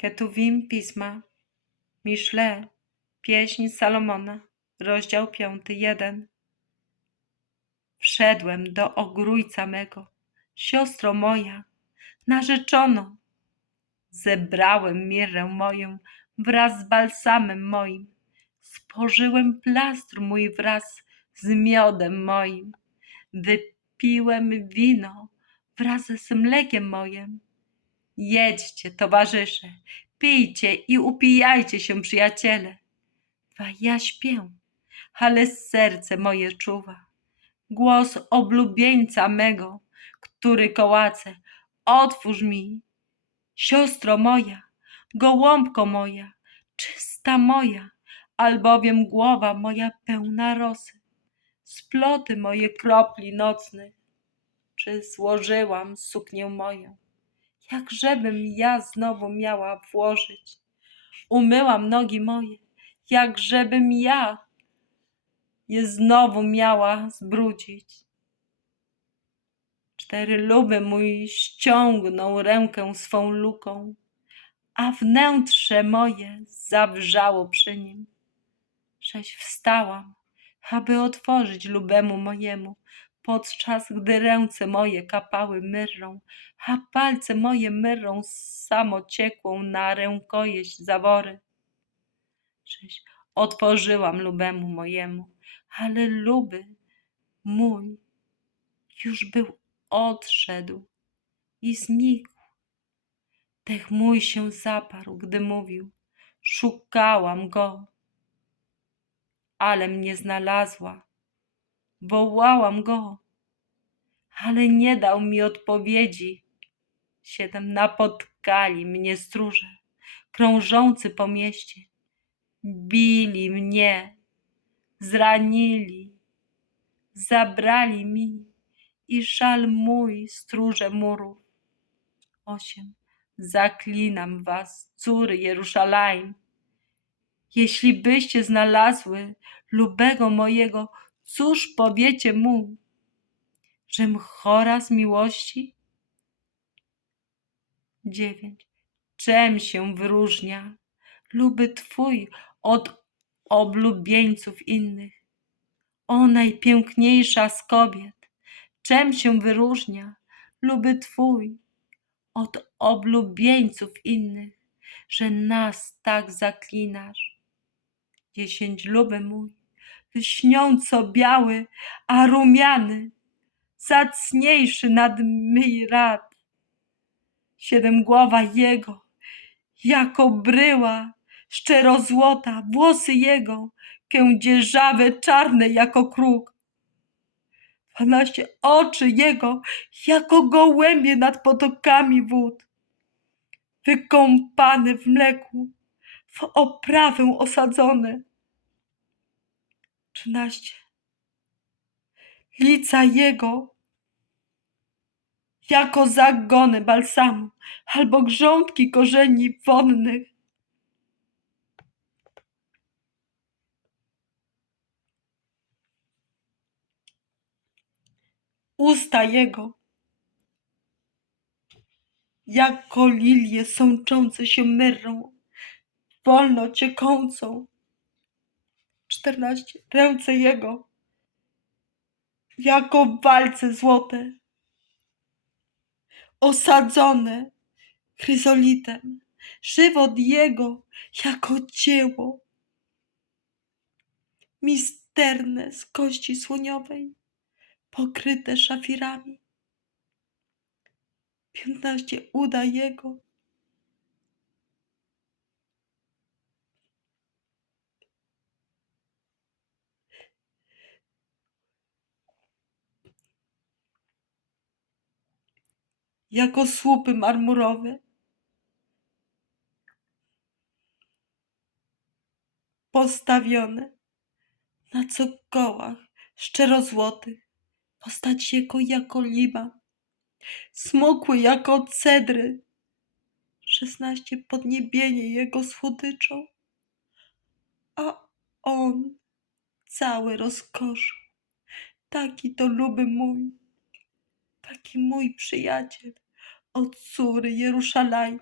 Ketuvim Pisma, Miszle, Pieśń Salomona, rozdział piąty, jeden. Wszedłem do ogrójca mego, siostro moja, narzeczono. Zebrałem mirrę moją wraz z balsamem moim. Spożyłem plastr mój wraz z miodem moim. Wypiłem wino wraz z mlekiem moim. Jedźcie, towarzysze, pijcie i upijajcie się, przyjaciele. A ja śpię, ale serce moje czuwa. Głos oblubieńca mego, który kołace, otwórz mi. Siostro moja, gołąbko moja, czysta moja, albowiem głowa moja pełna rosy. Sploty moje kropli nocnych, czy złożyłam suknię moją? Jakżebym ja znowu miała włożyć? Umyłam nogi moje, jakżebym ja je znowu miała zbrudzić. Cztery luby mój ściągnął rękę swą luką, a wnętrze moje zawrzało przy nim. Sześć wstałam, aby otworzyć lubemu mojemu, podczas gdy ręce moje kapały myrrą, a palce moje myrrą samociekłą na rękojeść zawory. Sześć otworzyłam lubemu mojemu, ale luby mój już był odszedł i znikł. Dech mój się zaparł, gdy mówił, szukałam go, ale mnie znalazła. Wołałam go, ale nie dał mi odpowiedzi. Siedem napotkali mnie stróże, krążący po mieście. Bili mnie, zranili, zabrali mi i szal mój stróże murów. Osiem. Zaklinam was, córy Jeruszalaim. Jeśli byście znalazły lubego mojego, cóż powiecie mu? Żem chora z miłości? Dziewięć. Czem się wyróżnia luby twój od oblubieńców innych? O najpiękniejsza z kobiet, czem się wyróżnia luby twój od oblubieńców innych, że nas tak zaklinasz? Dziesięć luby mój, lśniąco biały, a rumiany, zacniejszy nad myj rad. Siedem głowa jego, jako bryła, szczerozłota, włosy jego, kędzierzawe, czarne jako kruk. Dwanaście oczy jego, jako gołębie nad potokami wód, wykąpane w mleku, w oprawę osadzone. Trzynaście. Lica jego, jako zagony balsamu, albo grządki korzeni wonnych. Usta jego, jako lilie sączące się myrrą, wolno ciekącą. Czternaście. Ręce jego, jako walce złote, osadzone chryzolitem. Żywot jego, jako dzieło, misterne z kości słoniowej, pokryte szafirami. Piętnaście uda jego, jako słupy marmurowe. Postawione na cokołach szczerozłotych, postać jego jako liba, smukły jako cedry, szesnaście podniebienie jego słodyczą, a on cały rozkoszą. Taki to luby mój, taki mój przyjaciel od córy Jeruszalajm.